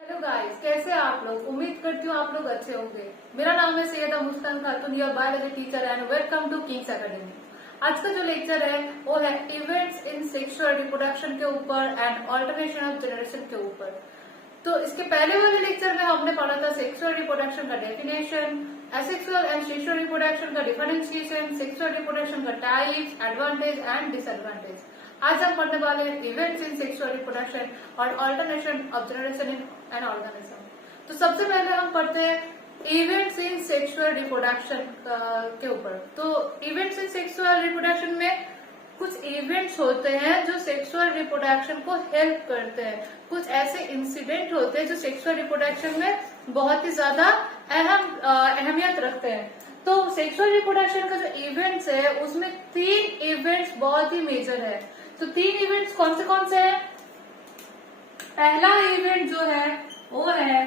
Hello guys, कैसे हैं आप लोग। उम्मीद करती हूँ आप लोग अच्छे होंगे। मेरा नाम है Syeda Muskan Khatoon, your biology teacher and welcome to Kings Academy. आज का जो लेक्चर है वो है इवेंट्स इन सेक्सुअल रिप्रोडक्शन के ऊपर एंड ऑल्टरनेशन ऑफ जनरेशन के ऊपर। तो इसके पहले वाले लेक्चर में हमने पढ़ा था सेक्सुअल रिप्रोडक्शन का definition, asexual and sexual reproduction का डिफरेंशिएशन, सेक्सुअल रिप्रोडक्शन का टाइप्स, एडवांटेज एंड डिसएडवांटेज। आज हम पढ़ने वाले हैं इवेंट्स इन सेक्सुअल रिप्रोडक्शन और alternation of generation in an organism. तो सबसे पहले हम पढ़ते हैं इवेंट्स इन सेक्सुअल रिप्रोडक्शन के ऊपर। तो इवेंट्स इन सेक्सुअल रिप्रोडक्शन में कुछ इवेंट्स होते हैं जो सेक्सुअल रिप्रोडक्शन को हेल्प करते हैं। कुछ ऐसे इंसिडेंट होते हैं जो सेक्सुअल रिप्रोडक्शन में बहुत ही ज्यादा अहमियत रखते हैं। तो सेक्सुअल रिप्रोडक्शन का जो इवेंट्स है उसमें 3 इवेंट्स बहुत ही मेजर है। तो 3 इवेंट्स कौन से हैं? पहला इवेंट जो है वो है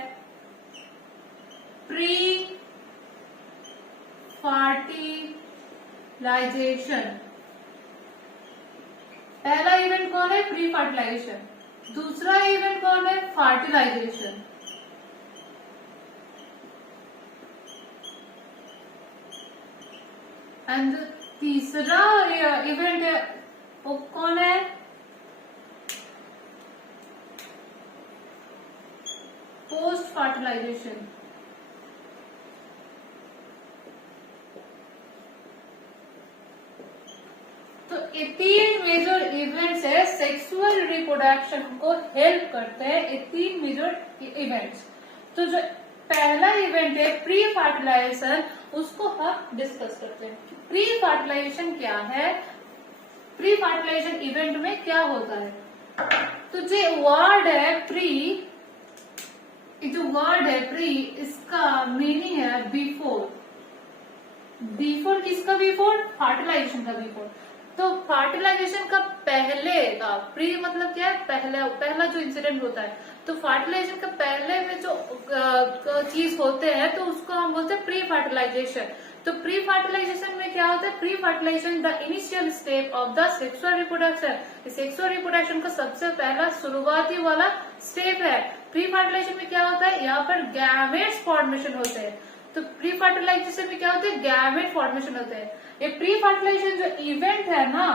प्री फर्टिलाइजेशन। पहला इवेंट कौन है? Pre fertilisation. दूसरा इवेंट कौन है? फर्टिलाइजेशन। एंड तीसरा इवेंट है वो कौन है? Post fertilisation. तो ये 3 मेजर इवेंट्स है सेक्सुअल रिप्रोडक्शन को हेल्प करते हैं। ये 3 मेजर इवेंट्स। तो जो पहला इवेंट है प्री फर्टिलाइजेशन, उसको हम डिस्कस करते हैं। प्री फर्टिलाइजेशन क्या है? प्री फर्टिलाइजेशन इवेंट में क्या होता है? तो जो वर्ड है प्री, जो वर्ड है प्री, इसका मीनिंग है बिफोर। बिफोर किसका? बिफोर फर्टिलाइजेशन का बिफोर। तो फर्टिलाइजेशन का पहले का प्री मतलब क्या है? पहला जो इंसिडेंट होता है। तो फर्टिलाइजेशन का पहले में जो चीज होते हैं तो उसको हम बोलते हैं प्री फर्टिलाइजेशन। तो प्री फर्टिलाइजेशन में क्या होता है? Pre fertilisation the initial step of the sexual reproduction. Sexual reproduction का सबसे पहला शुरुआती वाला स्टेप है। प्री फर्टिलाइजेशन में क्या होता है? यहाँ पर गैमेट्स फॉर्मेशन होते हैं। तो प्री फर्टिलाइजेशन में क्या होता है? गैमेट फॉर्मेशन होते हैं। ये प्री फर्टिलाइजेशन जो इवेंट है ना,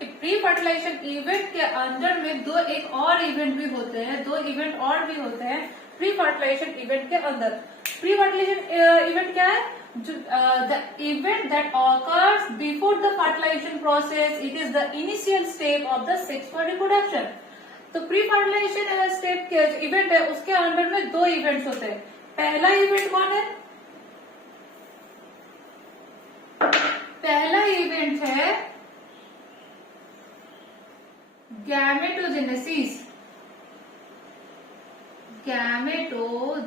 प्री फर्टिलाइजेशन इवेंट के अंदर में एक और इवेंट भी होते हैं, 2 इवेंट और भी होते हैं प्री फर्टिलाइजेशन इवेंट के अंदर। प्री फर्टिलाइजेशन इवेंट क्या है? The event that occurs before the fertilisation process, it is the initial step of the sexual reproduction. तो प्री फर्टिलाइजेशन स्टेप के इवेंट है, उसके अंदर में 2 इवेंट्स होते हैं। पहला इवेंट कौन है? पहला इवेंट है गैमेटोजेनेसिस। गैमेटोजेनेसिस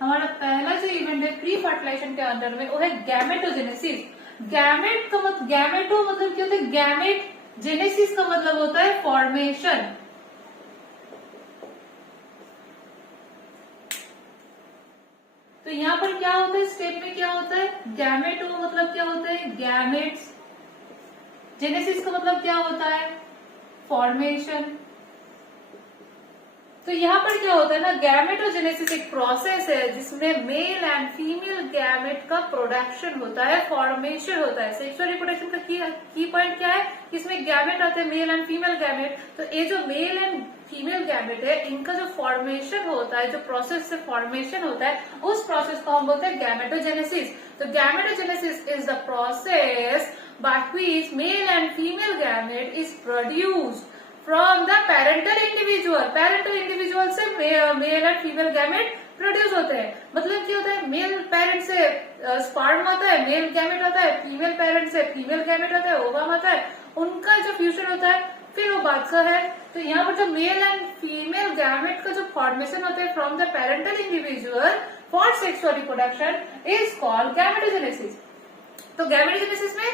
हमारा पहला जो इवेंट है प्री फर्टिलाइजेशन के अंदर में वो है गैमेटोजेनेसिस। गैमेट का मतलब, गैमेटो मतलब क्या होता है? गैमेट। जेनेसिस का मतलब होता है फॉर्मेशन। तो यहाँ पर क्या होता है? स्टेप में क्या होता है? गैमेटो मतलब क्या होता है? गैमेट्स। जेनेसिस का मतलब क्या होता है? फॉर्मेशन। तो यहाँ पर क्या होता है ना, गैमेटोजेनेसिस एक प्रोसेस है जिसमें मेल एंड फीमेल गैमेट का प्रोडक्शन होता है, फॉर्मेशन होता है। सेक्सुअल रिप्रोडक्शन का की पॉइंट क्या है? इसमें गैमेट आते हैं, मेल एंड फीमेल गैमेट। तो ये जो मेल एंड फीमेल गैमेट है, इनका जो फॉर्मेशन होता है, जो प्रोसेस से फॉर्मेशन होता है, उस प्रोसेस को हम बोलते हैं गैमेटोजेनेसिस। तो gametogenesis is the process by which male and female gamete is produced from the parental individual। parental individual से male and female gamete produce होते हैं। मतलब क्या होता है? मेल पेरेंट से स्पर्म आता है, मेल गैमेट आता है, फीमेल पेरेंट से फीमेल गैमेट आता है, ओवम आता है, उनका जो फ्यूजन होता है फिर वो बादशाह है। तो यहाँ पर जो मेल एंड फीमेल गैमेट का जो फॉर्मेशन होता है from the parental individual for sexual reproduction is called gametogenesis. तो गैमेटोजेनेसिस में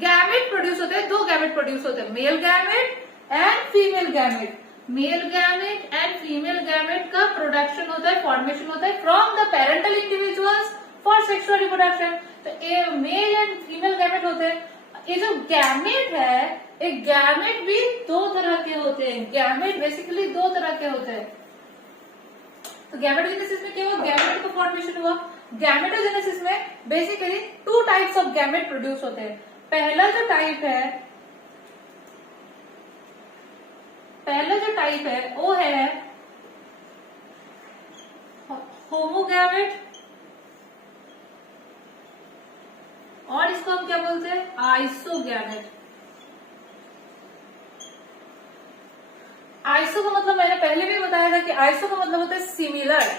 गैमेट प्रोड्यूस होते हैं, 2 गैमेट प्रोड्यूस होते हैं, male gamete and female gamete. Male gamete and female gamete का प्रोडक्शन होता है, फॉर्मेशन होता है from the parental individuals for sexual reproduction. तो मेल एंड फीमेल गैमेट होते हैं। ये जो गैमेट है, एक गैमेट भी दो तरह के होते हैं। गैमेट बेसिकली दो तरह के होते हैं। तो गैमेटोजेनेसिस में क्या हुआ, गैमेट का फॉर्मेशन हुआ। गैमेटोजेनेसिस में basically two types of gamete produce होते हैं। पहला जो टाइप है वो है होमोगैमेट, और इसको हम क्या बोलते हैं, आइसोगैमेट। आइसो का मतलब मैंने पहले भी बताया था कि आइसो का मतलब होता है सिमिलर।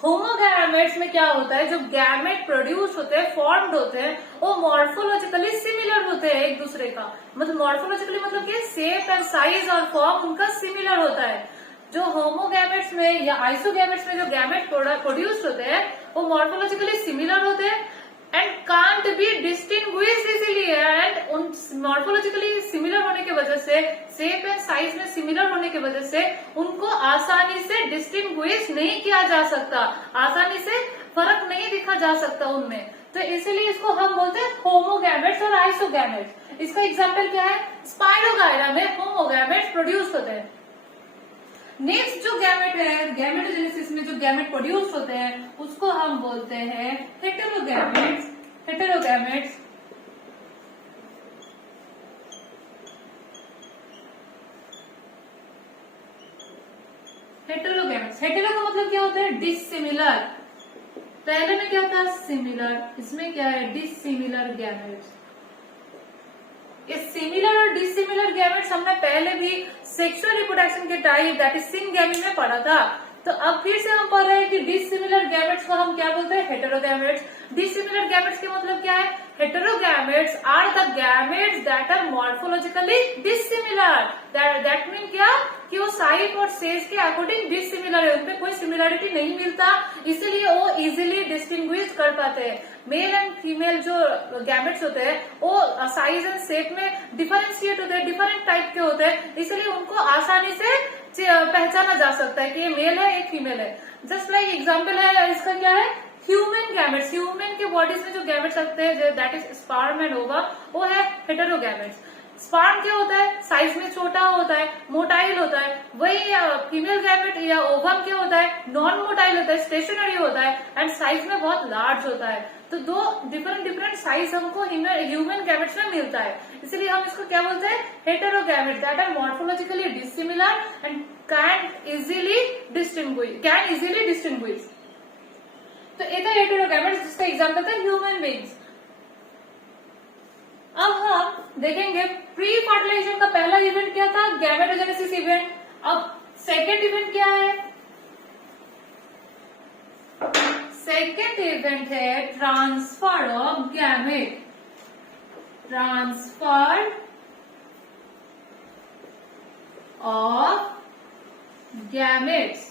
होमोगैमेट्स में क्या होता है, जो गैमेट प्रोड्यूस होते हैं, फॉर्म्ड होते हैं, वो मॉर्फोलॉजिकली सिमिलर होते हैं एक दूसरे का। मतलब मॉर्फोलॉजिकली मतलब कि शेप एंड साइज और फॉर्म उनका सिमिलर होता है। जो होमोगैमेट्स में या आइसोगैमेट्स में जो गैमेट प्रोड्यूस होते हैं वो मॉर्फोलॉजिकली सिमिलर होते हैं and can't be distinguished easily. And उन मॉर्फोलॉजिकली सिमिलर होने की वजह से, शेप एंड साइज में सिमिलर होने की वजह से उनको आसानी से डिस्टिंग्विश नहीं किया जा सकता, आसानी से फर्क नहीं दिखा जा सकता उनमें। तो इसीलिए इसको हम बोलते हैं होमोगैमेट्स और आइसोगैमेट्स। इसका एग्जाम्पल क्या है, स्पाइरोगाइरा में होमोगैमेट्स प्रोड्यूस होते हैं। नेक्स्ट जो गैमेट है, गैमेटोजेनेसिस में जो गैमेट प्रोड्यूस होते हैं उसको हम बोलते हैं हेटेरोगैमेट्स। हेटेरोगैमेट्स हेटेरोगैमेट्स हेटेरो का मतलब क्या होता है, डिसिमिलर। पहले में क्या था, सिमिलर, इसमें क्या है, डिसिमिलर गैमेट्स। ये सिमिलर और डिसिमिलर गैमेट्स हमने पहले भी सेक्सुअल रिप्रोडक्शन के टाइप दैट इज सिनगैमी में पढ़ा था। तो अब फिर से हम पढ़ रहे हैं कि डिसिमिलर गैमेट्स को हम क्या बोलते हैं, हेटेरोगैमेट्स। डिसिमिलर गैमेट्स के मतलब क्या है, heterogametes are the gametes that are morphologically dissimilar. That mean क्या, कि वो साइज और सेज के अकॉर्डिंग डिसिमिलर है, उनमें कोई सिमिलरिटी नहीं मिलता, इसलिए वो इजीली डिस्टिंग्विश कर पाते हैं। मेल एंड फीमेल जो गैमेट्स होते हैं वो साइज एंड शेप में डिफरेंशिएट होते हैं, डिफरेंट टाइप के होते हैं, इसलिए उनको आसानी से पहचाना जा सकता है कि ये मेल है, एक फीमेल है। जस्ट लाइक एग्जाम्पल है इसका क्या है, ह्यूमन गैमेट्स। ह्यूमन के बॉडीज में जो गैमेट्स लगते हैं दैट इज स्पर्म एंड ओवा, वो है हेटेरोगैमेट्स। स्पर्म क्या होता है, साइज में छोटा होता है, मोटाइल होता है। वही फीमेल गैमेट या ओवम क्या होता है, नॉन मोटाइल होता है, स्टेशनरी होता है एंड साइज में बहुत लार्ज होता है। तो दो डिफरेंट साइज हमको ह्यूमन गैमेट्स में मिलता है, इसलिए हम इसको क्या बोलते हैं, heterogamete that are morphologically dissimilar and can easily distinguish. तो ये था हेटेरोगैमेट्स, जिसका एग्जाम्पल था ह्यूमन बीइंग्स। अब हम देखेंगे प्री फर्टिलाइजेशन का पहला इवेंट क्या था, गैमेटोजेनेसिस इवेंट। अब सेकेंड इवेंट क्या है, सेकेंड इवेंट है transfer of gamete. Transfer of gametes.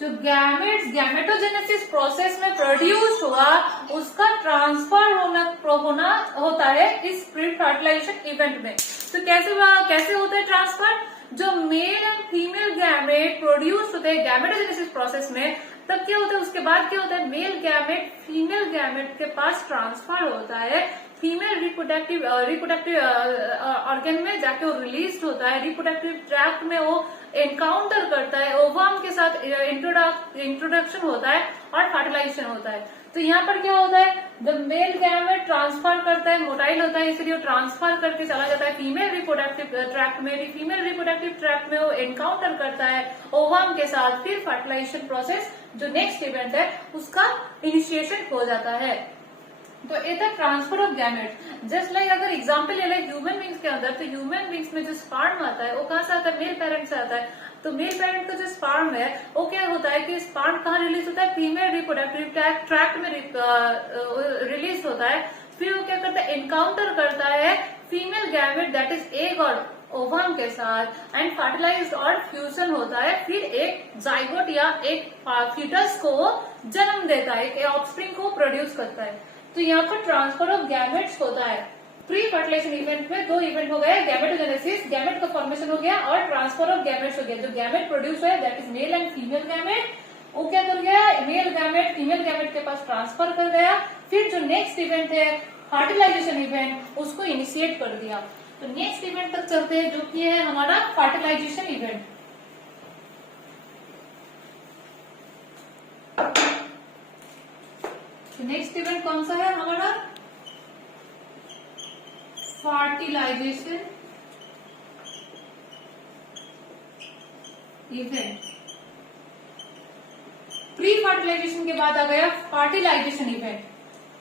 जो गैमेट्स गैमेटोजेनेसिस प्रोसेस में प्रोड्यूस हुआ उसका ट्रांसफर होना होता है इस प्री फर्टिलाइजेशन इवेंट में। तो कैसे होता है ट्रांसफर, जो mail and female gamete produce होते हैं गैमेटोजेनेसिस प्रोसेस में, तब क्या होता है, उसके बाद क्या होता है, मेल गैमेट फीमेल गैमेट के पास ट्रांसफर होता है। फीमेल रिप्रोडक्टिव ऑर्गन में जाके वो रिलीज होता है, रिप्रोडक्टिव ट्रैक्ट में वो एनकाउंटर करता है, ओवम के साथ इंट्रोडक्शन होता है और फर्टिलाइजेशन होता है। तो यहाँ पर क्या होता है, जब मेल गैमेट ट्रांसफर करता है, मोटाइल होता है इसलिए वो ट्रांसफर करके चला जाता है फीमेल रिप्रोडक्टिव ट्रैक्ट में। फीमेल रिप्रोडक्टिव ट्रैक्ट में वो एनकाउंटर करता है ओवम के साथ, फिर फर्टिलाइजेशन प्रोसेस जो नेक्स्ट इवेंट है उसका इनिशिएशन हो जाता है। तो ये था transfer of gamete. Just like अगर एग्जांपल ले लें ह्यूमन बींग्स के अंदर, तो ह्यूमन बींग्स में जो स्पर्म आता है वो कहाँ से आता है, मेल पेरेंट से आता है। तो मेल पेरेंट का जो स्पर्म है वो क्या होता है कि स्पर्म कहाँ रिलीज होता है, फीमेल रिप्रोडक्टिव ट्रैक्ट में रिलीज होता है। फिर वो क्या करता है, एनकाउंटर करता है female gamete that is egg और ओवम के साथ एंड फर्टिलाइज्ड और फ्यूजन होता है, फिर एक जाइगोट या एक फीटस को जन्म देता है, एक ऑफस्प्रिंग को प्रोड्यूस करता है। तो यहाँ पर ट्रांसफर ऑफ गैमेट्स होता है। प्री फर्टिलाइजेशन इवेंट में दो इवेंट हो गए, गैमेटोजेनेसिस, गैमेट का फॉर्मेशन हो गया, और ट्रांसफर ऑफ गैमेट्स हो गया। जो गैमेट प्रोड्यूस हुआ है that is male and female gamete, वो क्या कर गया, मेल गैमेट फीमेल गैमेट के पास ट्रांसफर कर गया। फिर जो नेक्स्ट इवेंट है फर्टिलाइजेशन इवेंट उसको इनिशिएट कर दिया। तो नेक्स्ट इवेंट तक चलते हैं, जो कि है हमारा फर्टिलाइजेशन इवेंट। नेक्स्ट इवेंट कौन सा है हमारा? Fertilisation event. प्री फर्टिलाइजेशन के बाद आ गया फर्टिलाइजेशन इवेंट।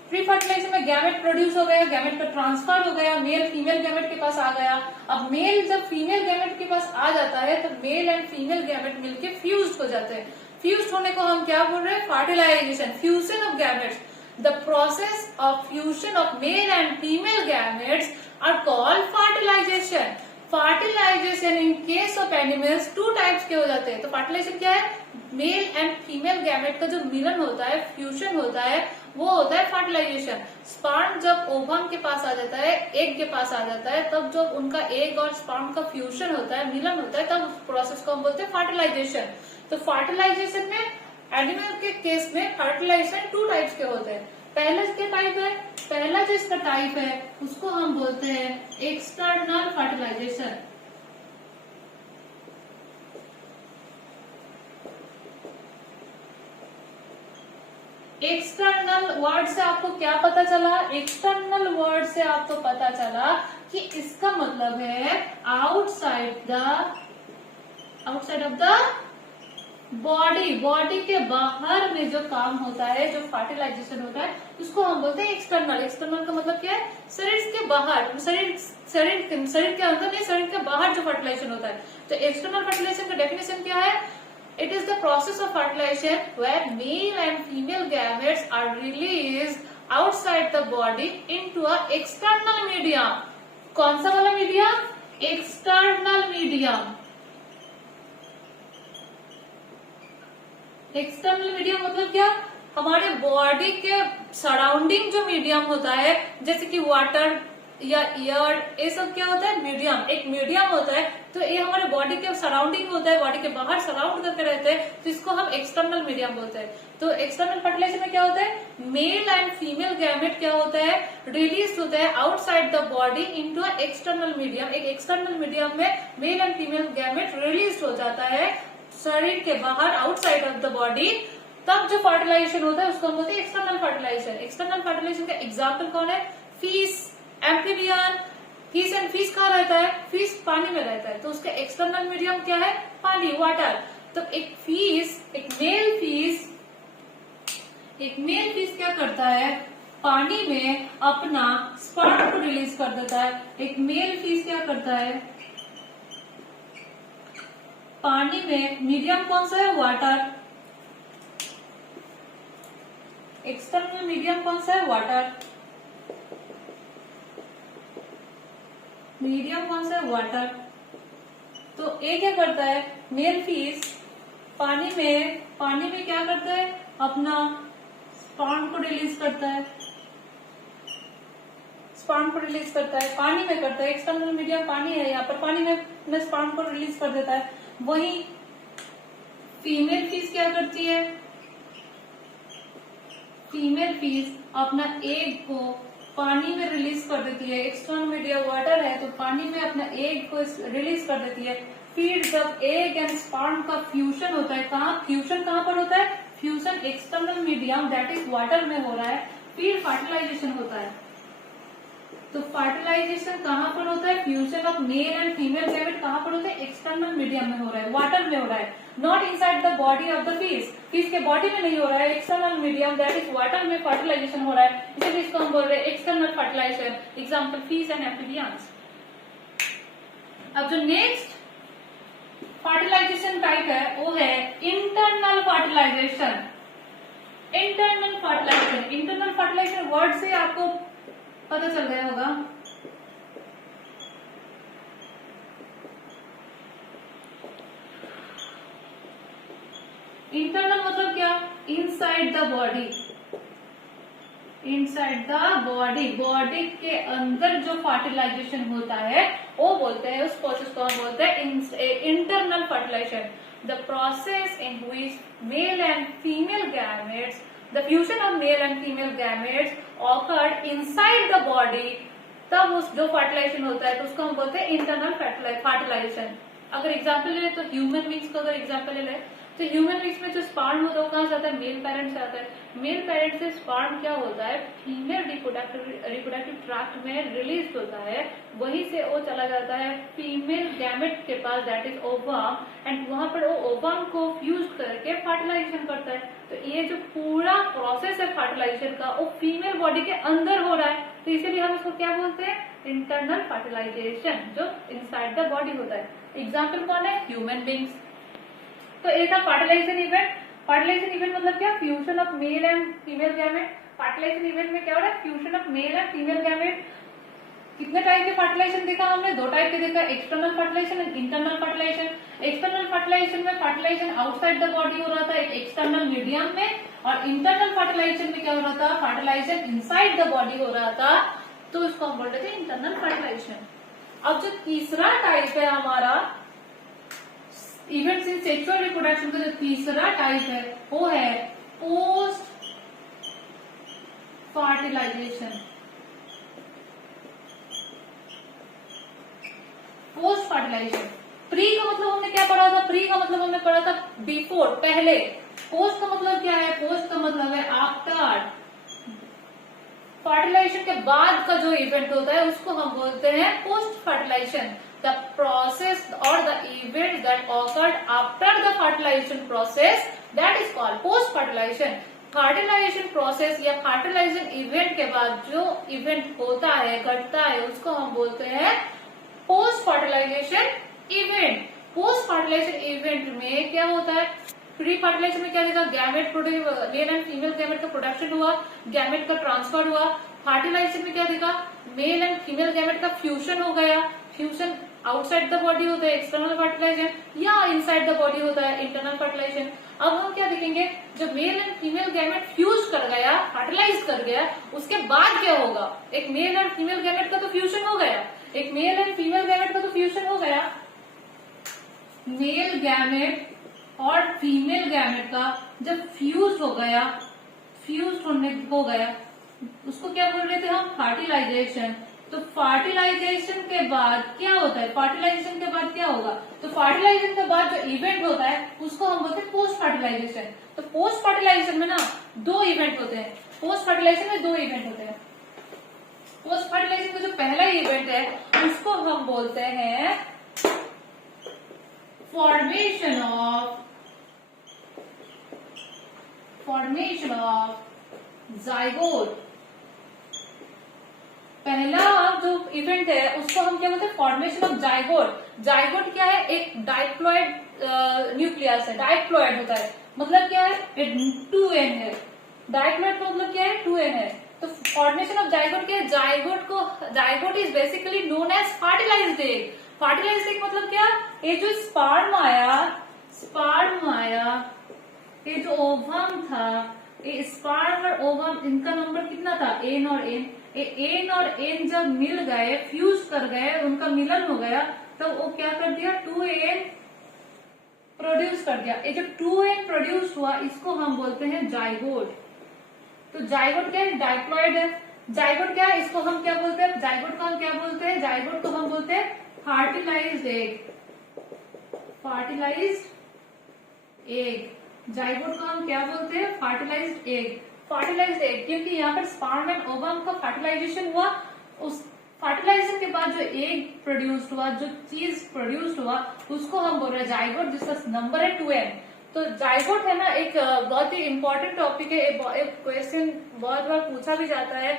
प्री फर्टिलाइजेशन में गैमेट प्रोड्यूस हो गया, गैमेट का ट्रांसफर हो गया, मेल फीमेल गैमेट के पास आ गया। अब मेल जब फीमेल गैमेट के पास आ जाता है तो मेल एंड फीमेल गैमेट मिलके फ्यूज हो जाते हैं। फ्यूज होने को हम क्या बोल रहे हैं? Fertilisation, fusion of gametes. The process of fusion of male and female gametes are called fertilisation. Fertilisation in case of animals two types के हो जाते हैं। तो फर्टिलाइजेशन क्या है? मेल एंड फीमेल गैमेट का जो मिलन होता है, फ्यूजन होता है, वो होता है फर्टिलाइजेशन। स्पर्म जब ओवम के पास आ जाता है, एग के पास आ जाता है, तब जब उनका एग और स्पर्म का फ्यूजन होता है, मिलन होता है, तब उस प्रोसेस को हम बोलते हैं फर्टिलाइजेशन। तो फर्टिलाइजेशन में एनिमल के केस में फर्टिलाइजेशन टू टाइप्स के होते हैं। पहला क्या टाइप है? पहला जो इसका टाइप है उसको हम बोलते हैं एक्सटर्नल फर्टिलाइजेशन। एक्सटर्नल वर्ड से आपको क्या पता चला? एक्सटर्नल वर्ड से आपको पता चला कि इसका मतलब है outside of the body. Body के बाहर में जो काम होता है, जो फर्टिलाइजेशन होता है, उसको हम बोलते हैं एक्सटर्नल। एक्सटर्नल का मतलब क्या है? शरीर के बाहर, शरीर के अंदर नहीं, शरीर के बाहर जो फर्टिलाइजेशन होता है। तो एक्सटर्नल फर्टिलाइजेशन का डेफिनेशन क्या है? It is the process of fertilization where male and female gametes are released outside the body into a external medium. कौन सा वाला medium? External medium. External medium मतलब क्या? हमारे बॉडी के सराउंडिंग जो मीडियम होता है, जैसे कि वाटर या एयर, ये सब क्या होता है? मीडियम। एक मीडियम होता है, तो ये हमारे बॉडी के सराउंडिंग होता है, बॉडी के बाहर सराउंड करके रहते हैं, तो इसको हम एक्सटर्नल मीडियम बोलते हैं। तो एक्सटर्नल फर्टिलाइजेशन में क्या होता है? मेल एंड फीमेल गैमेट क्या होता है? रिलीज होता है outside the body into external medium. एक एक्सटर्नल मीडियम में mail and female gamete release हो जाता है शरीर के बाहर, आउटसाइड ऑफ द बॉडी। तब जो फर्टिलाइजेशन होता है उसको हम बोलते हैं एक्सटर्नल फर्टिलाइजेशन। एक्सटर्नल फर्टिलाइजेशन का एग्जाम्पल कौन है? Fish, amphibian. Fish and fish कहाँ रहता है? फिश पानी में रहता है, तो उसका एक्सटर्नल मीडियम क्या है? पानी, वाटर। तो एक मेल फिश क्या करता है? पानी में अपना स्पर्म को रिलीज कर देता है। एक मेल फिश क्या करता है? पानी में मीडियम कौन सा है? वाटर। एक्सटर्नल मीडियम कौन सा है? वाटर। मीडियम कौन सा है? वाटर। तो ये क्या करता है? मेल फिश पानी में क्या करता है? अपना स्पर्म को रिलीज करता है। स्पर्म को रिलीज करता है, पानी में करता है। एक्सटर्नल मीडियम पानी है, यहाँ पर पानी में अपने स्पर्म को रिलीज कर देता है। वही फीमेल फिश क्या करती है? फीमेल फिश अपना एग को पानी में रिलीज कर देती है। एक्सटर्नल मीडियम वाटर है, तो पानी में अपना एग को रिलीज कर देती है। फिर जब एग एंड स्पर्म का फ्यूजन होता है, फ्यूजन कहाँ पर होता है? Fusion external medium that is water में हो रहा है। फिर फर्टिलाइजेशन होता है। तो फर्टिलाइजेशन कहाँ पर होता है? Fusion of male and female gamete कहाँ पर होता है? एक्सटर्नल मीडियम में हो रहा है, वाटर में हो रहा है, not inside the body of the fish. Fish के बॉडी में नहीं हो रहा है, external medium that is water में फर्टिलाइजेशन हो रहा है, इसलिए इसको हम बोल रहे हैं external fertilisation. Example fish and amphibians. अब जो नेक्स्ट फर्टिलाइजेशन टाइप है वो है internal fertilisation. Internal fertilisation word से आपको पता चल गया होगा। इंटरनल मतलब क्या? Inside the body. Inside the body, body के अंदर जो फर्टिलाइजेशन होता है वो बोलते हैं, उस प्रोसेस को हम बोलते हैं internal fertilisation. The process in which male and female gametes the fusion of male and female gametes occurred inside the body, तब उस जो फर्टिलाइजेशन होता है तो उसको हम बोलते हैं इंटरनल फर्टिलाइजेशन। अगर एग्जाम्पल ले तो ह्यूमन बींग्स का अगर एग्जाम्पल ले तो ह्यूमन बींग्स में जो स्पर्म होता है वो कहाँ से आता है, मेल पेरेंट से आता है। मेल पेरेंट से स्पर्म क्या होता है, फीमेल रिप्रोडक्टिव ट्रैक्ट में रिलीज होता है, वहीं से वो चला जाता है फीमेल गैमेट के पास, दैट इज ओवम, एंड वहां पर वो ओवम को फ्यूज करके फर्टिलाइजेशन करता है। तो ये जो पूरा प्रोसेस है फर्टिलाइजेशन का वो फीमेल बॉडी के अंदर हो रहा है, तो इसीलिए हम इसको क्या बोलते हैं, इंटरनल फर्टिलाइजेशन, जो इनसाइड द बॉडी होता है। एग्जाम्पल कौन है, ह्यूमन बींग्स। तो एक था फर्टिलाइजेशन इवेंट। फर्टिलाइजेशन इवेंट मतलब क्या, fusion of male and female gamete. Fertilisation event में क्या हो रहा है, fusion of male and female gamete. कितने टाइप के फर्टिलाइजेशन देखा हमने, दो टाइप के देखा, external fertilisation and internal fertilisation. External fertilisation में फर्टिलाइजेशन आउटसाइड द बॉडी हो रहा था एक एक्सटर्नल मीडियम में, और इंटरनल फर्टिलाइजेशन में क्या हो रहा था, फर्टिलाइजेशन इनसाइड द बॉडी हो रहा था, तो उसको हम बोलते थे इंटरनल फर्टिलाइजेशन। अब जो तीसरा टाइप है हमारा इवेंट्स इन सेक्सुअल रिप्रोडक्शन का, जो तीसरा टाइप है वो है post fertilisation. Post fertilisation, pre का मतलब हमने क्या पढ़ा था, प्री का मतलब हमने पढ़ा था बिफोर, पहले। पोस्ट का मतलब क्या है, पोस्ट का मतलब है आफ्टर। फर्टिलाइजेशन के बाद का जो इवेंट होता है उसको हम बोलते हैं पोस्ट फर्टिलाइजेशन। द प्रोसेस और the event that occurred after the fertilisation process, that is called post fertilisation. Fertilisation process या फर्टिलाइजेशन इवेंट के बाद जो इवेंट होता है, घटता है, उसको हम बोलते हैं post fertilisation event. Post fertilisation event में क्या होता है, प्री फर्टिलाइजेशन में क्या देखा, gamete male and female gamete का प्रोडक्शन हुआ, गैमेट का ट्रांसफर हुआ। फर्टिलाइजेशन में क्या देखा, मेल एंड फीमेल गैमेट का फ्यूजन हो गया। फ्यूजन आउटसाइड द बॉडी होता है एक्सटर्नल फर्टिलाइजेशन, या इनसाइड द बॉडी होता है इंटरनल फर्टिलाइजेशन। अब हम क्या देखेंगे, जब male and female gamete fuse कर गया, फर्टिलाइज कर गया, उसके बाद क्या होगा, एक मेल एंड फीमेल गैमेट का तो फ्यूजन हो गया, एक मेल एंड फीमेल गैमेट का तो फ्यूजन हो गया। मेल गैमेट और फीमेल गैमेट का जब फ्यूज हो गया, फ्यूज हो गया, उसको क्या बोल रहे थे हम, फर्टिलाइजेशन। तो फर्टिलाइजेशन के बाद क्या होता है, फर्टिलाइजेशन के बाद क्या होगा, तो फर्टिलाइजेशन के बाद जो इवेंट होता है उसको हम बोलते हैं पोस्ट फर्टिलाइजेशन। तो पोस्ट फर्टिलाइजेशन में ना दो इवेंट होते हैं, पोस्ट फर्टिलाइजेशन में दो इवेंट होते हैं। पोस्ट फर्टिलाइजेशन का जो पहला इवेंट है उसको हम बोलते हैं फॉर्मेशन ऑफ जाइगोट। पहला जो इवेंट है उसको हम क्या बोलते हैं, फॉर्मेशन ऑफ जाइगोट। जाइगोट क्या है, एक डाइप्लॉइड न्यूक्लियस है, डाइप्लॉइड होता है, मतलब क्या है, 2n है। डाइप्लॉइड का मतलब क्या है, 2n है। तो फॉर्मेशन ऑफ जाइगोट क्या है, zygote is basically known as fertilised egg. Fertilised egg मतलब क्या, ये जो स्पर्म आया, ये जो ओवम था, ये स्पर्म और ओवम, इनका नंबर कितना था, एन और एन। एन और एन जब मिल गए, फ्यूज कर गए, उनका मिलन हो गया, तो वो क्या कर दिया, 2n प्रोड्यूस कर दिया। ये जो 2n प्रोड्यूस हुआ इसको हम बोलते हैं जाइगोट। तो जाइगोट क्या है, डाइप्लॉइड है। जाइगोट क्या है, इसको हम क्या बोलते हैं, जाइगोट को हम क्या बोलते हैं, जाइगोट को हम बोलते हैं fertilised egg. Fertilised egg, zygote को हम क्या बोलते हैं, फर्टिलाइज्ड एग। फर्टिलाइज्ड एग क्योंकि यहाँ पर स्पर्म एंड ओवम का फर्टिलाइजेशन हुआ, उस फर्टिलाइजेशन के बाद जो एग प्रोड्यूस हुआ, जो चीज प्रोड्यूस हुआ, उसको हम बोल रहे हैं जाइगोट, जिसका नंबर है 2n। तो जाइगोट है ना एक बहुत ही इंपॉर्टेंट टॉपिक है, एक क्वेश्चन बहुत बार पूछा भी जाता है।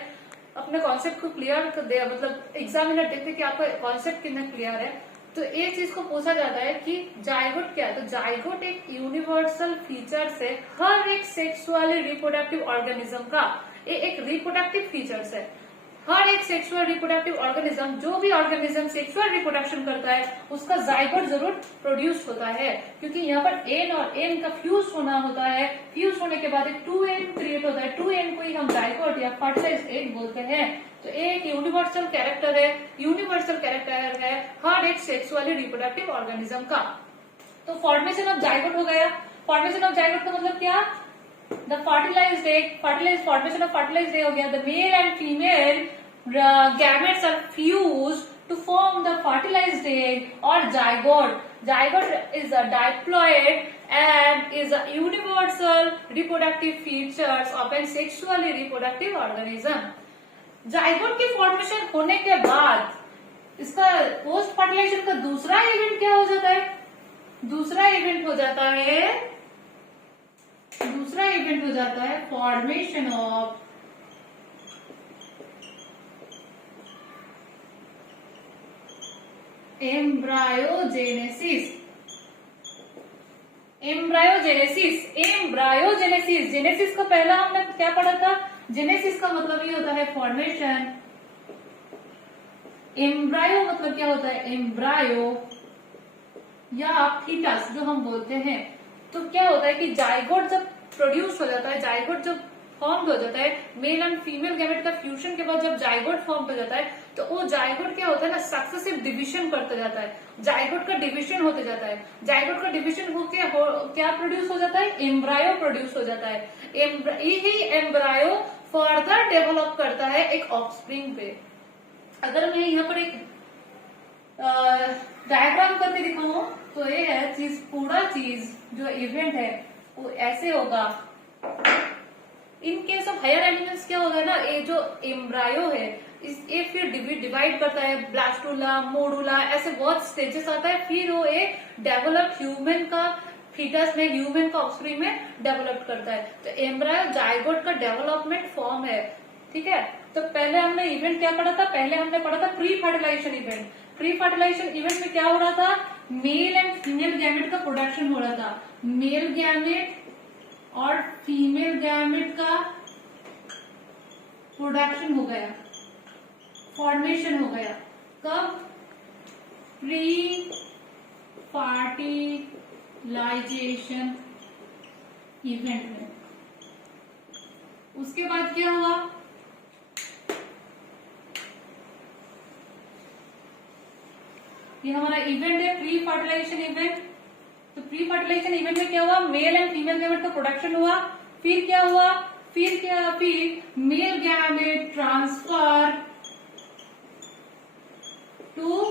अपने कॉन्सेप्ट को क्लियर कर दे, मतलब एग्जामिनर देखते कि आपका कॉन्सेप्ट कितना क्लियर है। तो एक चीज को पूछा जाता है कि जाइगोट क्या है, तो जाइगोट एक यूनिवर्सल फीचर्स है हर एक सेक्सुअली रिप्रोडक्टिव ऑर्गेनिज्म का। ये एक रिप्रोडक्टिव फीचर्स है। हर एक सेक्सुअल रिप्रोडक्टिव ऑर्गेनिज्म, जो भी ऑर्गेनिज्म सेक्सुअल रिप्रोडक्शन करता है, उसका जाइगोट जरूर प्रोड्यूस होता है, क्योंकि यहाँ पर एन और एन का फ्यूज होना होता है। फ्यूज होने के बाद एक 2n क्रिएट होता है, 2n को ही हम जाइगोट या फर्टिलाइज्ड एग बोलते हैं। तो एक यूनिवर्सल कैरेक्टर है, यूनिवर्सल कैरेक्टर है हर एक सेक्सुअली रिप्रोडक्टिव ऑर्गेनिज्म का। तो फॉर्मेशन ऑफ जाइगोट हो गया। फॉर्मेशन ऑफ जाइगोट का मतलब क्या, the fertilised egg, fertilise formation of fertilised egg हो गया. The male and female gametes are fused to form the fertilized egg or zygote. Zygote is a diploid and is a universal reproductive features of a sexually reproductive organism. Zygote की formation होने के बाद इसका post fertilisation का दूसरा event क्या हो जाता है? दूसरा इवेंट हो जाता है फॉर्मेशन ऑफ एम्ब्रायोजेनेसिस. जेनेसिस का पहला हमने क्या पढ़ा था? जेनेसिस का मतलब ये होता है फॉर्मेशन. एम्ब्रायो मतलब क्या होता है? एम्ब्रायो या फीटस जो हम बोलते हैं. तो क्या होता है कि जाइगोट जब प्रोड्यूस हो जाता है, जाइगोट जब फॉर्म हो जाता है, मेल एंड फीमेल गैमेट का फ्यूजन के बाद जब जाइगोट फॉर्म हो जाता है, तो वो जाइगोट क्या होता है ना, सक्सेसिव डिविजन करते जाता है. जाइगोट का डिविजन होते जाता है. जाइगोट का डिविजन होके क्या प्रोड्यूस हो जाता है? एम्ब्रायो प्रोड्यूस हो जाता है. यही एम्ब्रायो फर्दर डेवलप करता है एक ऑफस्प्रिंग पे. अगर मैं यहाँ पर एक डायग्राम करके दिखाऊं तो ये है चीज, पूरा चीज जो इवेंट है वो ऐसे होगा. In case of higher animals क्या होगा ना, ये जो एम्ब्रायो है ये फिर डिवाइड करता है, ब्लास्टुला, मोडुला, ऐसे बहुत स्टेजेस आता है. फिर वो एक डेवलप्ड ह्यूमन का फीटस में, ह्यूमन का ऑफस्प्रिंग में डेवलप करता है. तो एम्ब्रायो जाइगोट का डेवलपमेंट फॉर्म है. ठीक है. तो पहले हमने इवेंट क्या पढ़ा था? पहले हमने पढ़ा था pre fertilisation event. Pre fertilisation event में क्या हो रहा था? मेल एंड फीमेल गैमेट का प्रोडक्शन हो रहा था. मेल गैमेट और फीमेल गैमेट का प्रोडक्शन हो गया, फॉर्मेशन हो गया. कब? प्री फर्टिलाइजेशन इवेंट में. उसके बाद क्या हुआ? ये हमारा इवेंट है प्री फर्टिलाइजेशन इवेंट. तो प्री फर्टिलाइजेशन इवेंट में क्या हुआ? मेल एंड फीमेल गैमेट का प्रोडक्शन हुआ. फिर क्या हुआ? फिर male gamete transfer to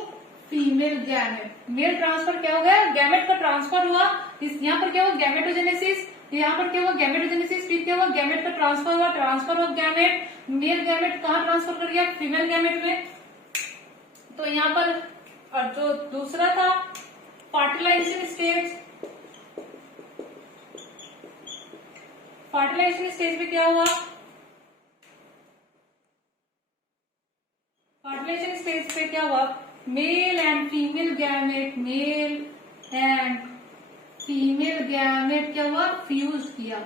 female gamete. Male transfer क्या हो गया? गैमेट का ट्रांसफर हुआ. यहाँ पर क्या हुआ? गैमेटोजेनेसिस. यहाँ पर क्या हुआ? गैमेटोजेनेसिस. फिर क्या हुआ? गैमेट का ट्रांसफर हुआ. Transfer of gamete. Male gamete कहाँ ट्रांसफर कर गया? फीमेल गैमेट में. तो यहाँ पर और जो दूसरा था फर्टिलाइजेशन स्टेज. फर्टिलाइजेशन स्टेज में क्या हुआ? फर्टिलाइजेशन स्टेज पे क्या हुआ? Male and female gamete, male and female gamete क्या हुआ? फ्यूज किया.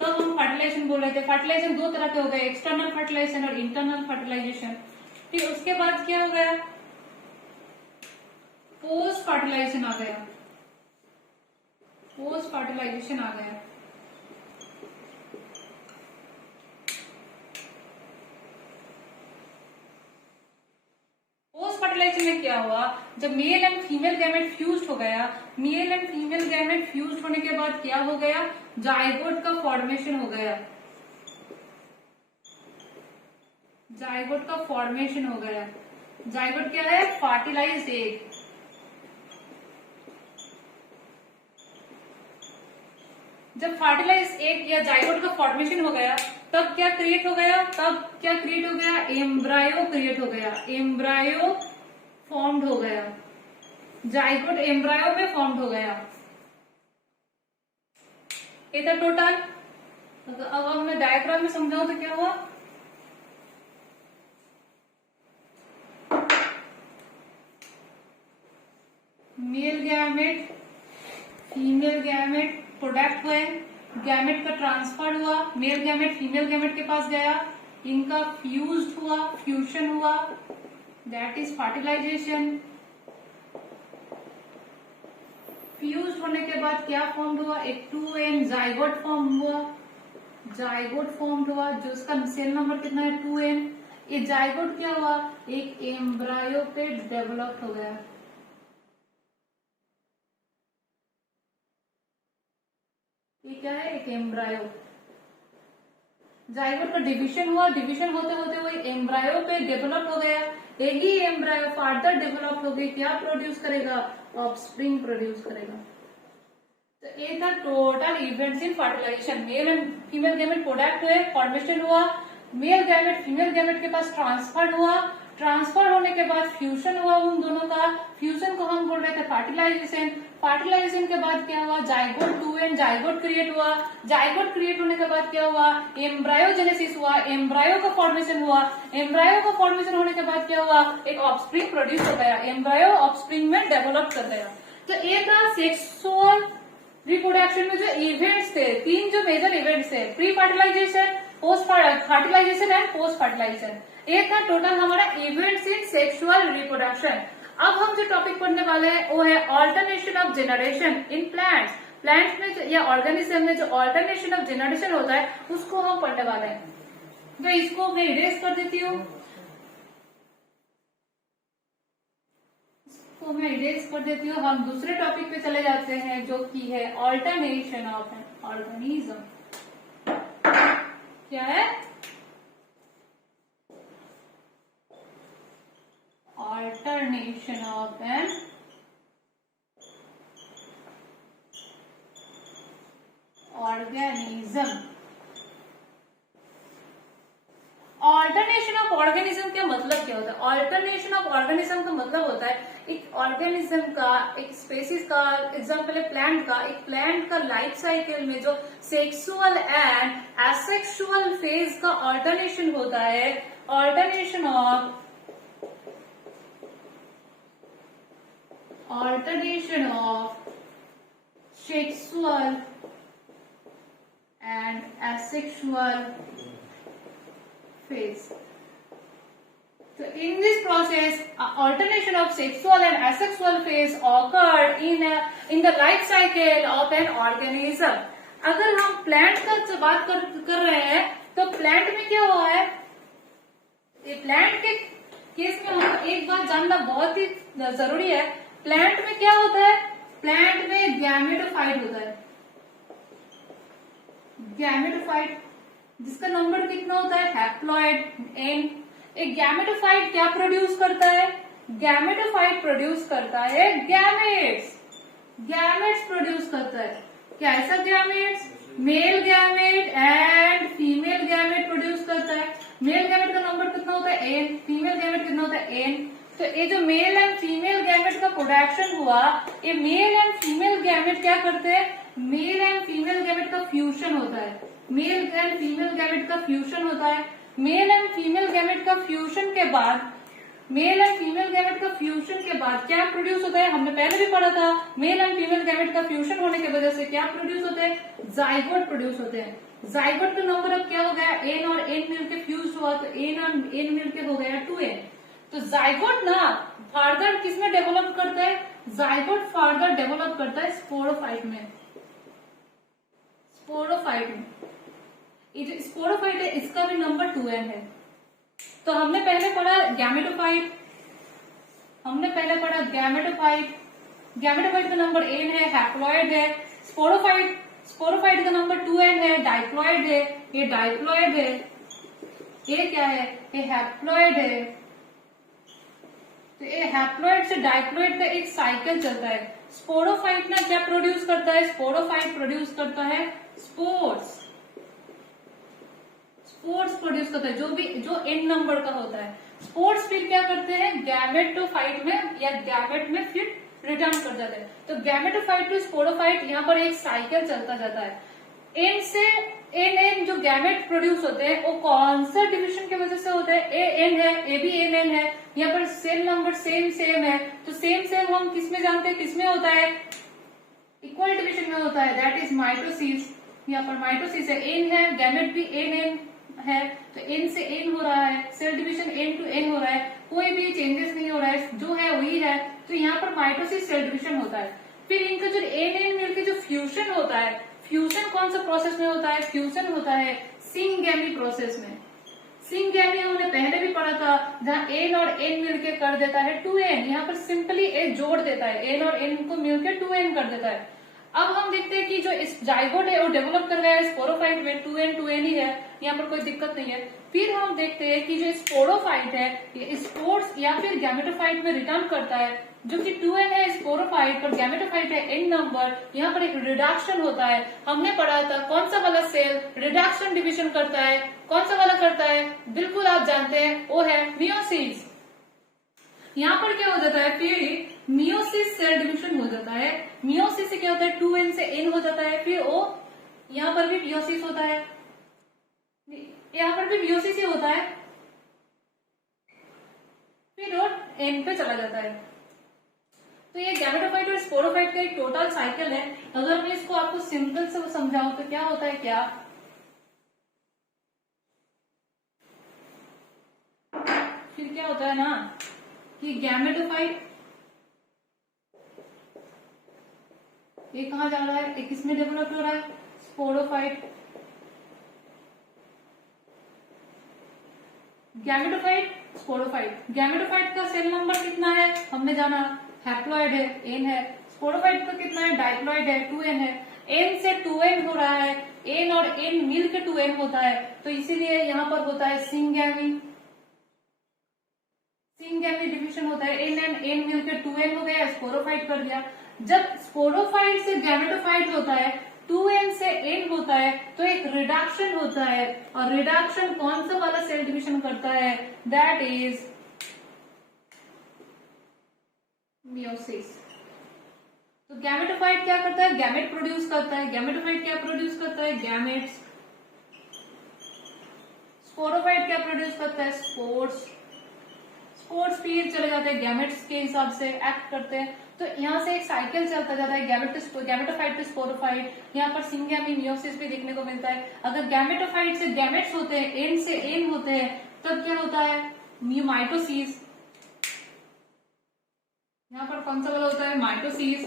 तब हम फर्टिलाइजेशन बोल रहे थे. फर्टिलाइजेशन दो तरह के हो गए, एक्सटर्नल फर्टिलाइजेशन और इंटरनल फर्टिलाइजेशन. फिर उसके बाद क्या हो गया? पोस्ट फर्टिलाइजेशन आ गया. पोस्ट फर्टिलाइजेशन में क्या हुआ? जब male and female gamete fuse हो गया, mail and female gamete fuse होने के बाद क्या हो गया? जाइगोट का फॉर्मेशन हो गया. जाइगोट का फॉर्मेशन हो गया. जाइगोट क्या है? Fertilised egg. जब फर्टिलाइज्ड एग या जाइगोट का फॉर्मेशन हो गया, तब क्या क्रिएट हो गया? एम्ब्रायो क्रिएट हो गया. एम्ब्रायो फॉर्म्ड हो गया. जाइगोट एम्ब्रायो में फॉर्म्ड हो गया. ये था टोटल. अब हमने डायग्राम में समझाओ तो क्या हुआ? Male gamete, female gamete product हुए, गैमेट का ट्रांसफर हुआ, मेल गैमेट फीमेल गैमेट के पास गया, इनका फ्यूजन हुआ, दैट इज फर्टिलाइजेशन. फ्यूज होने के बाद क्या फॉर्म हुआ? एक 2n जाइगोट फॉर्म हुआ. जो उसका सेल नंबर कितना है? 2n. ये जाइगोट क्या हुआ? एक एम्ब्रायो पे डेवलप हो गया. ये क्या है, एक एम्ब्रायो। जाइगोट का डिवीजन हुआ, डिवीजन होते होते वो एम्ब्रायो पे डेवलप हो गया, एक ही एम्ब्रायो फर्दर डेवलप हो गई, क्या प्रोड्यूस करेगा, ऑफस्प्रिंग प्रोड्यूस करेगा। तो ये था total events in fertilisation. Male and female gamete product हुए, फॉर्मेशन हुआ, मेल गैमेट फीमेल गैमेट के पास ट्रांसफर हुआ, ट्रांसफर होने के बाद फ्यूजन हुआ उन दोनों का, फ्यूजन को हम बोल रहे थे फर्टिलाइजेशन। फर्टिलाइजेशन के बाद क्या हुआ, जाइगोट 2n जाइगोट क्रिएट हुआ, जाइगोट क्रिएट होने के बाद क्या हुआ, एम्ब्रायोजेनेसिस हुआ, एम्ब्रायो का फॉर्मेशन हुआ, एम्ब्रायो का फॉर्मेशन होने के बाद क्या हुआ, एक ऑफस्प्रिंग प्रोड्यूस हो गया, एम्ब्रायो ऑफस्प्रिंग में डेवलप कर गया। तो ये था सेक्सुअल रिप्रोडक्शन में जो इवेंट्स थे, तीन जो मेजर इवेंट्स थे, pre fertilisation, post fertilisation and post fertilisation. ये था टोटल हमारा इवेंट्स इन सेक्सुअल रिप्रोडक्शन। अब हम जो टॉपिक पढ़ने वाले हैं वो है alternation of generation in plants. Plants में या ऑर्गेनिज्म में जो ऑल्टरनेशन ऑफ जेनरेशन होता है उसको हम पढ़ने वाले हैं। तो इसको मैं इरेज कर देती हूँ, इसको मैं इरेज कर देती हूँ। हम दूसरे टॉपिक पे चले जाते हैं जो कि है ऑल्टरनेशन ऑफ एन ऑर्गेनिज्म। क्या है, alternation of an organism. Alternation of organism का मतलब क्या होता है, ऑल्टरनेशन ऑफ ऑर्गेनिज्म का मतलब होता है एक ऑर्गेनिज्म का, एक स्पेसीज का, एग्जाम्पल है प्लांट का, एक प्लांट का लाइफ साइकिल में जो सेक्सुअल एंड एसेक्सुअल फेज का ऑल्टरनेशन होता है, alternation of sexual and asexual phase. So in this process, alternation of sexual and asexual phase occurred in the life cycle of an organism. अगर हम plant का बात कर रहे हैं तो प्लांट में क्या हुआ है, ये प्लांट के केस में हमको एक बात जानना बहुत ही जरूरी है। प्लांट में क्या होता है, प्लांट में गैमेटोफाइट होता है, गैमेटोफाइट जिसका नंबर कितना होता है, हैप्लॉइड n। एक गैमेटोफाइट क्या प्रोड्यूस करता है, गैमेटोफाइट प्रोड्यूस करता है गैमेट्स, गैमेट्स प्रोड्यूस करता है। कैसा gametes, male gamete and female gamete produce करता है। मेल गैमेट का नंबर कितना होता है n, फीमेल गैमेट कितना होता है n। तो ये जो मेल एंड फीमेल गैमेट का प्रोडक्शन हुआ, ये मेल एंड फीमेल गैमेट क्या करते हैं, मेल एंड फीमेल गैमेट का फ्यूजन होता है, मेल एंड फीमेल गैमेट का फ्यूजन होता है। मेल एंड फीमेल गैमेट का फ्यूजन के बाद, मेल एंड फीमेल गैमेट का फ्यूजन के बाद क्या प्रोड्यूस होता है, हमने पहले भी पढ़ा था, मेल एंड फीमेल गैमेट का फ्यूजन होने की वजह से क्या प्रोड्यूस होते हैं, जाइगोट प्रोड्यूस होते हैं। जाइगोट का नंबर अब क्या हो गया, n और n मिलके फ्यूज हुआ तो n और n मिलके हो गया 2n। तो जाइगोट ना फर्दर किसमें डेवलप करता है, जाइगोट फर्दर डेवलप करता है स्पोरोफाइट में, स्पोरोफाइट में। ये जो स्पोरोफाइट है इसका भी नंबर 2n है। तो हमने पहले पढ़ा गैमेटोफाइट, हमने पहले पढ़ा गैमेटोफाइट, गैमेटोफाइट का नंबर n है, हैप्लॉइड है। स्पोरोफाइट, स्पोरोफाइट का नंबर 2n है, डाइप्लॉइड है, ये डाइप्लॉइड है, ये क्या है, ये हैप्लॉइड है। तो ये हैप्लॉइड से डाइप्लॉइड का एक साइकिल चलता है। स्पोरोफाइट ना क्या प्रोड्यूस करता है, स्पोरोफाइट प्रोड्यूस करता है स्पोर्स, स्पोर्स प्रोड्यूस करता है, जो n नंबर का होता है। स्पोर्स फिर क्या करते हैं, गैमेटोफाइट में या गैमेट में फिर रिटर्न कर जाते हैं। तो गैमेटोफाइट टू स्पोरोफाइट यहाँ पर एक साइकिल चलता जाता है। n से n जो गैमेट प्रोड्यूस होते हैं वो कौन सा डिविजन की वजह से होता है, an है, ए भी n है। यहाँ पर सेल नंबर सेम है, तो सेम हम किसमें जानते हैं, किसमें होता है, इक्वल डिविजन में होता है, दैट इज माइटोसिस। यहाँ पर माइटोसिस है, n है, गैमेट भी n है, तो n से n हो रहा है, cell division n to n हो रहा है, कोई भी चेंजेस नहीं हो रहा है, जो है वही है। तो यहाँ पर माइटोसिस सेल डिविजन होता है। फिर इनका जो n मिलकर जो फ्यूजन होता है, फ्यूजन कौन सा प्रोसेस में होता है, फ्यूजन होता है सिंगैमी प्रोसेस में। सिंगैमी हमने पहले भी पढ़ा था, जहाँ n और n मिलके कर देता है 2n। यहाँ पर सिंपली a जोड़ देता है, n और n को मिलकर 2n कर देता है। अब हम देखते हैं कि जो इस जाइगोट है वो डेवलप कर रहा है स्पोरोफाइट में, 2n ही है, यहाँ पर कोई दिक्कत नहीं है। फिर हम देखते हैं कि जो स्पोरोफाइट है ये स्पोर्स या फिर गैमेटोफाइट में रिटर्न करता है, जो कि 2n है स्पोरोफाइट और गैमेटोफाइट है n नंबर। यहाँ पर एक रिडक्शन होता है, हमने पढ़ा था कौन सा वाला सेल रिडक्शन डिविजन करता है, कौन सा वाला करता है, बिल्कुल आप जानते हैं, वो है मियोसिस। यहाँ पर क्या हो जाता है, फिर मियोसिस सेल डिविजन हो जाता है। मियोसिस से क्या होता है, 2n से n हो जाता है, फिर वो यहाँ पर भी मियोसिस होता है, यहाँ पर भी मियोसिस ही होता है, फिर वो n पे चला जाता है। तो ये गैमेटोफाइट और स्पोरोफाइट का एक टोटल साइकिल है। अगर मैं इसको आपको सिंपल से समझाऊं तो क्या होता है, क्या फिर क्या होता है ना कि गैमेटोफाइट ये कहाँ जा रहा है, एक इसमें डेवलप हो रहा है स्पोरोफाइट, गैमेटोफाइट स्पोरोफाइट। गैमेटोफाइट का सेल नंबर कितना है हमने जाना, हैप्लॉइड है, n है। स्पोरोफाइट का कितना है, डाइप्लॉइड है, 2n है। n से 2n हो रहा है, n और n मिल के 2n होता है, तो इसीलिए यहाँ पर होता है सिंगैमी डिविजन होता है। n मिलकर 2n हो गया, स्पोरोफाइट कर दिया। जब स्पोरोफाइट से गैमेटोफाइट होता है, 2n से n होता है, तो एक रिडक्शन होता है, और रिडक्शन कौन सा वाला सेल डिविजन करता है, दैट इज मियोसिस। तो गैमेटोफाइट क्या करता है, गैमेट प्रोड्यूस करता है। गैमेटोफाइट क्या प्रोड्यूस करता है, गैमेट्स। स्पोरोफाइट क्या प्रोड्यूस करता है, स्पोर्स। स्पोर्स फिर चले जाते हैं गैमेट्स के हिसाब से एक्ट करते हैं। तो यहाँ से एक साइकिल चलता जाता है, गैमेटोफाइट टू स्पोरोफाइट। यहाँ पर सिंगैमी मियोसिस भी देखने को मिलता है। अगर गैमेटोफाइट से गैमेट्स होते हैं, एन से एन होते हैं, तब क्या होता है, माइटोसिस। यहाँ पर कौन सा वाला होता है, माइटोसिस।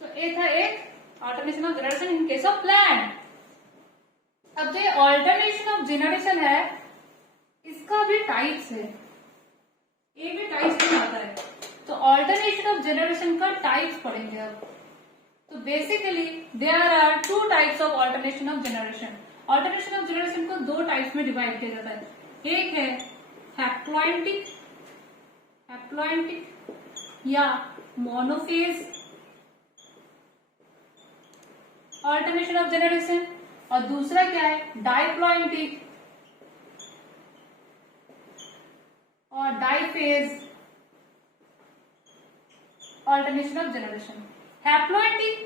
तो ये था एक alternation of generation in case of plant. अब जो ऑल्टरनेशन ऑफ जनरेशन है इसका भी टाइप्स है, ये भी टाइप्स में आता है। तो ऑल्टरनेशन ऑफ जनरेशन का टाइप्स पढ़ेंगे अब। तो basically there are 2 types of alternation of generation. Alternation of generation को 2 टाइप्स में डिवाइड किया जाता है। एक है हैप्लॉइडिक या मोनोफेज ऑल्टरनेशन ऑफ जनरेशन, और दूसरा क्या है, डाइप्लॉइडिक और डाइफेज ऑल्टरनेशन ऑफ जनरेशन। हैप्लॉइडिक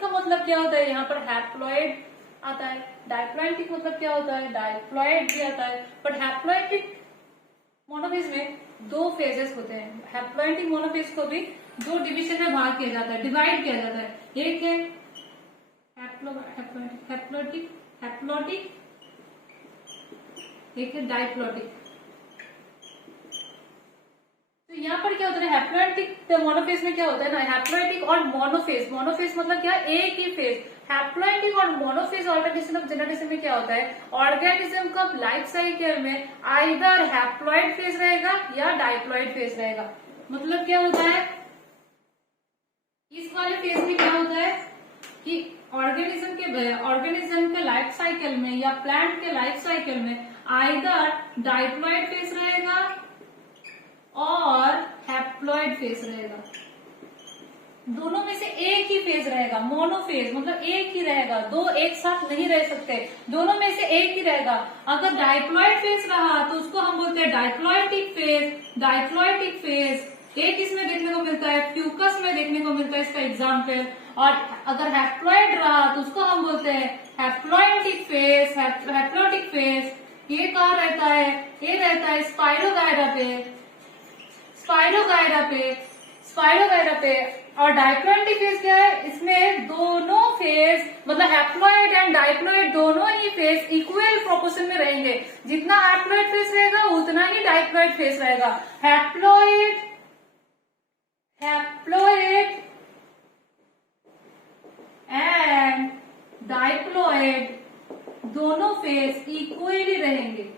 का मतलब क्या होता है, यहाँ पर हैप्लॉइड आता है। डाइप्लॉइडिक मतलब क्या होता है, डाइप्लॉइड भी आता है। बट हैप्लॉइडिक मोनोफेज में 2 फेजेस होते हैं। हैप्लॉइडिक मोनोफेज को भी 2 डिविजन में भाग किया जाता है, डिवाइड किया जाता है। एक है हैप्लॉइडिक, एक है डाइप्लॉइडिक। तो यहाँ पर क्या होता है, हैप्लॉइडिक मोनोफेज में क्या होता है ना, हैप्लॉइडिक और मोनोफेज, मोनोफेज मतलब क्या, एक ही फेज। हैप्लॉइडिक और मोनोफेज ऑल्टरनेशन ऑफ जनरेशन में क्या होता है, ऑर्गेनिज्म का लाइफ साइकिल में आइदर हैप्लॉइड फेज रहेगा या डाइप्लॉइड फेज रहेगा। मतलब क्या होता है, इस वाले फेज में क्या होता है कि ऑर्गेनिज्म के लाइफ साइकिल में या प्लांट के लाइफ साइकिल में आइदर डाइप्लॉइड फेज रहेगा और हैप्लॉइड फेज रहेगा। दोनों में से एक ही फेज रहेगा। मोनोफेज मतलब एक ही रहेगा, 2 एक साथ नहीं रह सकते, दोनों में से एक ही रहेगा। अगर डाइप्लॉइड फेज रहा तो उसको हम बोलते हैं डाइप्लॉइडिक फेज। एक इसमें देखने को मिलता है, फ्यूकस में देखने को मिलता है इसका एग्जाम्पल। और अगर हैप्लॉइड रहा तो उसको हम बोलते हैं हैप्लॉइडिक फेज। ये कहाँ रहता है, ये रहता है स्पाइरोगायरा पे। और डाइप्लॉइडिक फेज क्या है, इसमें दोनों फेज मतलब हैप्लॉइड एंड डाइप्लॉइड दोनों ही फेज इक्वल प्रोपोर्शन में रहेंगे। जितना हैप्लॉइड फेज रहेगा उतना ही डाइप्लॉइड फेज रहेगा। हैप्लॉइड एंड डाइप्लॉइड दोनों फेज इक्वली रहेंगे।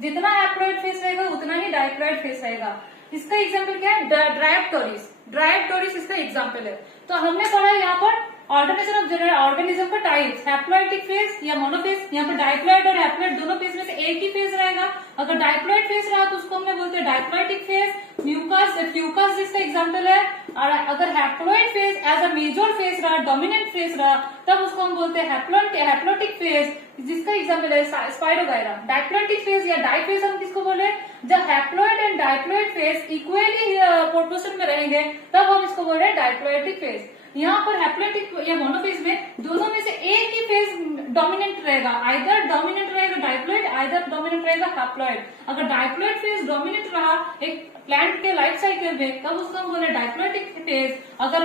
जितना हैप्लॉइड फेज रहेगा उतना ही डाइप्लॉइड फेज रहेगा। इसका एग्जाम्पल क्या है, ड्रायोप्टोरिस। ड्रायोप्टोरिस इसका एग्जाम्पल है। तो हमने पढ़ा यहाँ पर ऑर्गेनाइजेशन ऑफ जनरल ऑर्गेनिज्म का टाइप्स, हैप्लॉइडिक फेज या मोनोफेज। यहाँ पर डाइप्लॉइड और हैप्लॉइड दोनों फेज में से एक ही फेज रहेगा। अगर डाइप्लॉइड फेज रहा तो उसको हमने बोलते हैं डाइप्लॉइडिक फेज। फ्यूकस इसका एग्जाम्पल है। और अगर haploid phase as a major phase रहा, डोमिनेंट फेज रहा, तब उसको हम बोलते हैं हैप्लॉइडिक फेज, जिसका एग्जाम्पल है स्पाइरोगायरा। डाइप्लॉइडिक फेज या डाइफेज हम किसको बोले, जब haploid and diploid phase equally proportion में रहेंगे तब हम इसको बोल रहे हैं डाइप्लॉइडिक फेज। यहाँ पर हैप्लॉइडिक या मोनोफेज में दोनों में से एक ही फेज डोमिनेंट रहेगा, आइदर डोमिनेंट रहेगा डाइप्लॉइड, आइदर डोमिनेंट रहेगा हैप्लॉइड। अगर डाइप्लॉइड फेज डोमिनेंट रहा एक प्लांट के लाइफ साइकिल में तब उसको हम बोले डाइप्लॉइडिक फेज। अगर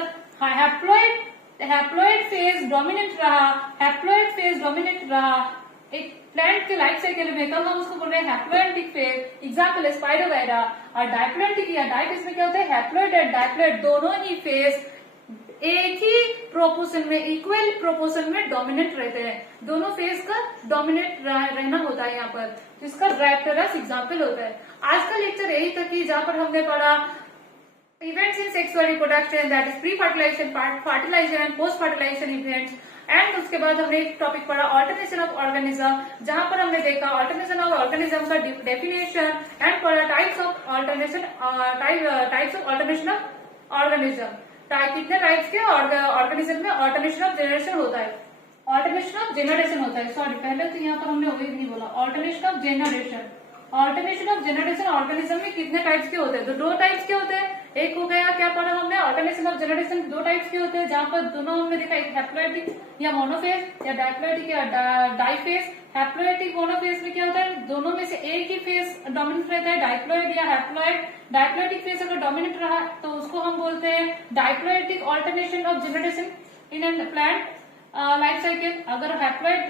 हैप्लॉइड फेज डोमिनेंट रहा एक प्लांट के लाइफ साइकिल में तब हम उसको बोल रहे हैं हैप्लॉइडिक फेज। एग्जाम्पल है स्पाइरोगायरा। और डाइप्लॉइडिक या डाइफेज में क्या होता है, हैप्लॉइड एंड डाइप्लॉइड दोनों ही फेज एक ही प्रोपोर्शन में, इक्वल प्रोपोर्शन में डोमिनेट रहते हैं। दोनों फेज का डोमिनेट रहना होता है यहाँ पर, जिसका ड्रायोप्टेरस एग्जाम्पल होता है। आज का लेक्चर यही था कि जहाँ पर हमने पढ़ा events in sexual reproduction, that is pre fertilisation, fertilisation and post fertilisation events. And उसके बाद हमने एक टॉपिक पढ़ा ऑल्टरनेशन ऑफ ऑर्गेनिज्म, जहां पर हमने देखा ऑल्टरनेशन ऑफ ऑर्गेनिज्म का डेफिनेशन एंड पढ़ा types of alternation of organism. कितने टाइप्स के ऑर्गेनिज्म में ऑल्टरनेशन ऑफ जनरेशन होता है, ऑल्टरनेशन ऑफ जेनरेशन होता है। सॉरी, पहले तो यहाँ पर हमने वही नहीं बोला, alternation of generation. Alternation of generation organism में कितने टाइप्स के होते हैं, तो दो टाइप्स के होते हैं। एक हो गया, क्या पढ़ा हमने, ऑल्टरनेशन ऑफ जेनरेशन दो टाइप्स के होते हैं, जहां पर दोनों हमने देखा, एक हैप्लॉइडिक या मोनोफेज या डाइप्लॉइडिक या डाइफेज। हैप्लॉइडिक मोनोफेज में क्या होता है, दोनों में से एक ही फेज डोमिनेंट रहता है, डाइप्लॉइड या हैप्लॉइड। डाइप्लॉइडिक फेज अगर डोमिनेंट रहा तो उसको हम बोलते हैं diploidic alternation of generation in an plant life cycle. अगर हैप्लॉइड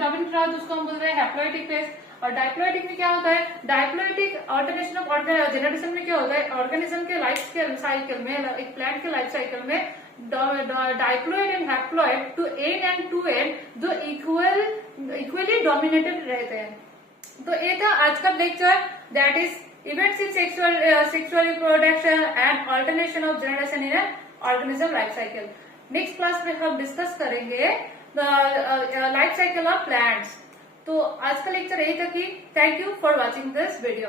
डोमिनेंट रहा तो उसको हम बोल रहे हैं हैप्लॉइडिक फेज। और डाइप्लॉइडिक में क्या होता है, डाइप्लॉइडिक ऑल्टरनेशन ऑफ जेनरेशन में क्या होता है, ऑर्गेनिज्म के लाइफ साइकिल में, एक प्लांट के लाइफ साइकिल में diploid and haploid two n and two n दो इक्वली डोमिनेटेड रहते हैं। तो ये था आज का lecture, that is events in sexual reproduction and alternation of generation in organism life cycle. Next class में हम डिस्कस करेंगे लाइफ साइकिल ऑफ प्लांट्स। तो आज का लेक्चर यही था कि thank you for watching this video.